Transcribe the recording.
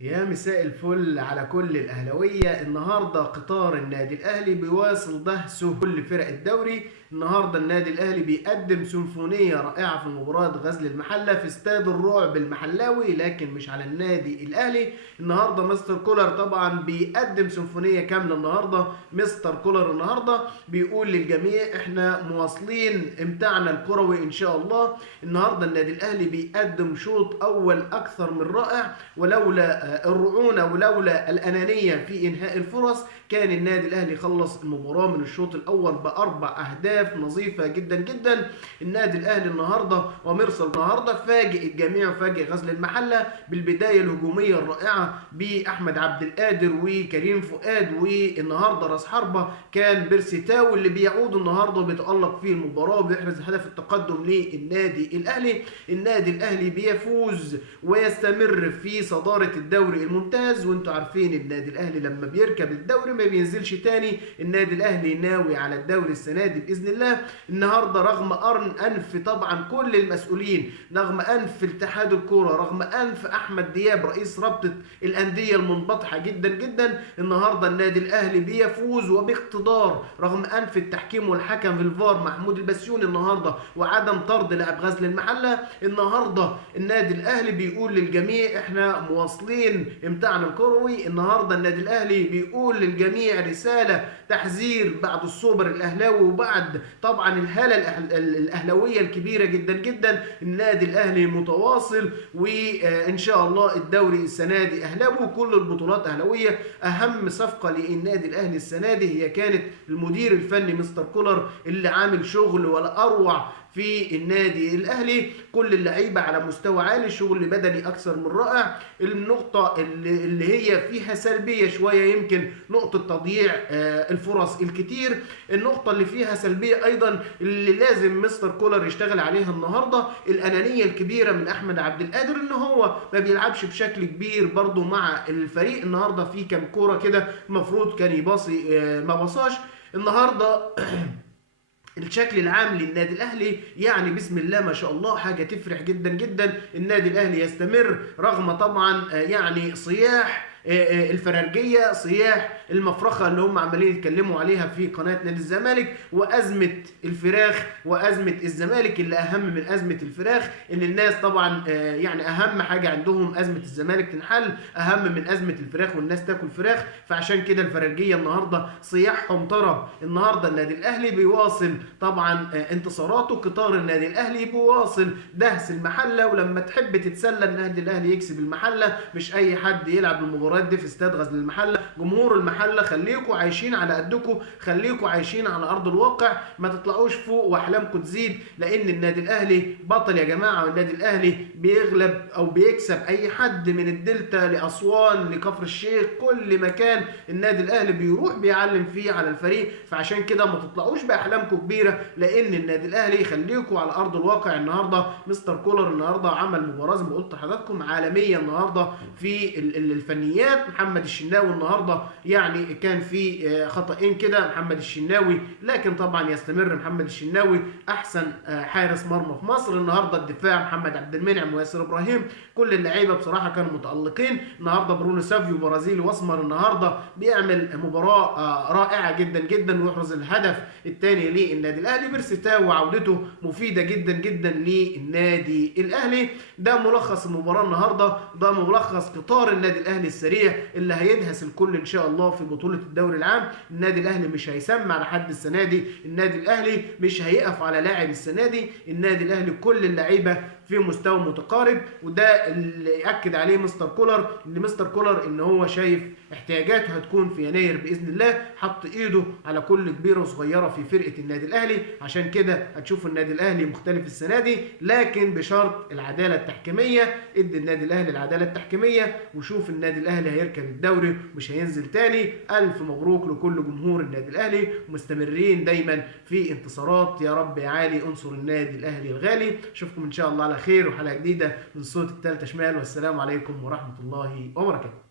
يا مساء الفل على كل الأهلاوية. النهاردة قطار النادي الأهلي بيواصل دهسه كل فرق الدوري. النهاردة النادي الأهلي بيقدم سيمفونية رائعة في مباراة غزل المحلة في استاد الرعب المحلاوي، لكن مش على النادي الأهلي. النهاردة مستر كولر طبعا بيقدم سيمفونية كاملة. النهاردة مستر كولر النهاردة بيقول للجميع احنا مواصلين امتاعنا الكروي إن شاء الله. النهاردة النادي الأهلي بيقدم شوط أول أكثر من رائع، ولولا الرعونة ولولا الأنانية في إنهاء الفرص كان النادي الأهلي خلص المباراة من الشوط الأول بأربع أهداف نظيفة جدا جدا. النادي الأهلي النهاردة ومرسل النهاردة فاجئ الجميع، فاجئ غزل المحلة بالبداية الهجومية الرائعة بأحمد عبد القادر وكريم فؤاد، والنهاردة راس حربة كان بيرسي تاو اللي بيعود النهاردة وبيتألق في المباراة وبيحرز هدف التقدم للنادي الأهلي. النادي الأهلي بيفوز ويستمر في صدارة الدوري الممتاز، وانتوا عارفين النادي الاهلي لما بيركب الدوري ما بينزلش تاني. النادي الاهلي ناوي على الدوري السنه دي باذن الله. النهارده رغم انف طبعا كل المسؤولين، رغم انف اتحاد الكوره، رغم انف احمد دياب رئيس رابطه الانديه المنبطحه جدا جدا، النهارده النادي الاهلي بيفوز وباقتدار رغم انف التحكيم والحكم في الفار محمود البسيوني النهارده وعدم طرد لاعب غزل المحله. النهارده النادي الاهلي بيقول للجميع احنا مواصلين امتاعنا الكروي. النهارده النادي الاهلي بيقول للجميع رساله تحذير بعد السوبر الاهلاوي وبعد طبعا الهاله الاهلاويه الكبيره جدا جدا. النادي الاهلي متواصل، وان شاء الله الدوري السنه دي اهلاوي وكل البطولات اهلاويه. اهم صفقه للنادي الاهلي السنه دي هي كانت المدير الفني مستر كولر اللي عامل شغل ولا اروع في النادي الاهلي. كل اللعيبه على مستوى عالي، شغل بدني اكثر من رائع. النقطه اللي هي فيها سلبيه شويه يمكن نقطه تضييع الفرص الكتير. النقطه اللي فيها سلبيه ايضا اللي لازم مستر كولر يشتغل عليها النهارده الانانيه الكبيره من احمد عبد القادر، ان هو ما بيلعبش بشكل كبير برضه مع الفريق. النهارده في كام كوره كده المفروض كان يباصي ما باصاش النهارده. الشكل العام للنادي الاهلي يعني بسم الله ما شاء الله حاجه تفرح جدا جدا. النادي الاهلي يستمر رغم طبعا يعني صياح الفرارجيه، صياح المفرخه اللي هم عمالين يتكلموا عليها في قناه نادي الزمالك، وازمه الفراخ وازمه الزمالك اللي اهم من ازمه الفراخ. ان الناس طبعا يعني اهم حاجه عندهم ازمه الزمالك تنحل اهم من ازمه الفراخ والناس تاكل فراخ. فعشان كده الفرارجيه النهارده صياحهم طرب. النهارده النادي الاهلي بيواصل طبعا انتصاراته، قطار النادي الاهلي بيواصل دهس المحله. ولما تحب تتسلى النادي الاهلي يكسب المحله، مش اي حد يلعب المباراه دي في استاد غزل المحله. جمهور المحله خليكم عايشين على قدكم، خليكم عايشين على ارض الواقع، ما تطلعوش فوق واحلامكم تزيد، لان النادي الاهلي بطل يا جماعه. والنادي الاهلي بيغلب او بيكسب اي حد من الدلتا لاسوان لكفر الشيخ، كل مكان النادي الاهلي بيروح بيعلم فيه على الفريق. فعشان كده ما تطلعوش باحلامكم كبيره، لان النادي الاهلي خليكم على ارض الواقع. النهارده مستر كولر النهارده عمل مباراه زي ما قلت لحضراتكم عالميه النهارده في الفنيات. محمد الشناوي النهارده يعني كان في خطأين كده محمد الشناوي، لكن طبعا يستمر محمد الشناوي احسن حارس مرمى في مصر. النهارده الدفاع محمد عبد المنعم وياسر ابراهيم، كل اللعيبه بصراحه كانوا متالقين. النهارده برونو سافيو برازيلي واسمر النهارده بيعمل مباراه رائعه جدا جدا ويحرز الهدف الثاني للنادي الاهلي. بيرسي تاو وعودته مفيده جدا جدا للنادي الاهلي. ده ملخص المباراه النهارده، ده ملخص قطار النادي الاهلي السريع اللي هيدهس الكل ان شاء الله في بطوله الدوري العام. النادي الاهلي مش هيسمع لحد السنه دي، النادي الاهلي مش هيقف على لاعب السنه دي. النادي الاهلي كل اللعيبه في مستوى متقارب، وده اللي ياكد عليه مستر كولر. ان مستر كولر ان هو شايف احتياجاته هتكون في يناير باذن الله، حط ايده على كل كبيره وصغيره في فرقه النادي الاهلي. عشان كده هتشوف النادي الاهلي مختلف السنه دي، لكن بشرط العداله التحكيميه. ادي النادي الاهلي العداله التحكيميه وشوف النادي الاهلي هيركب الدوري مش هينزل تاني. الف مبروك لكل جمهور النادي الاهلي، مستمرين دايما في انتصارات. يا رب يا عالي انصر النادي الاهلي الغالي. اشوفكم ان شاء الله على خير وحلقه جديده من صوت التالتة شمال، والسلام عليكم ورحمه الله وبركاته.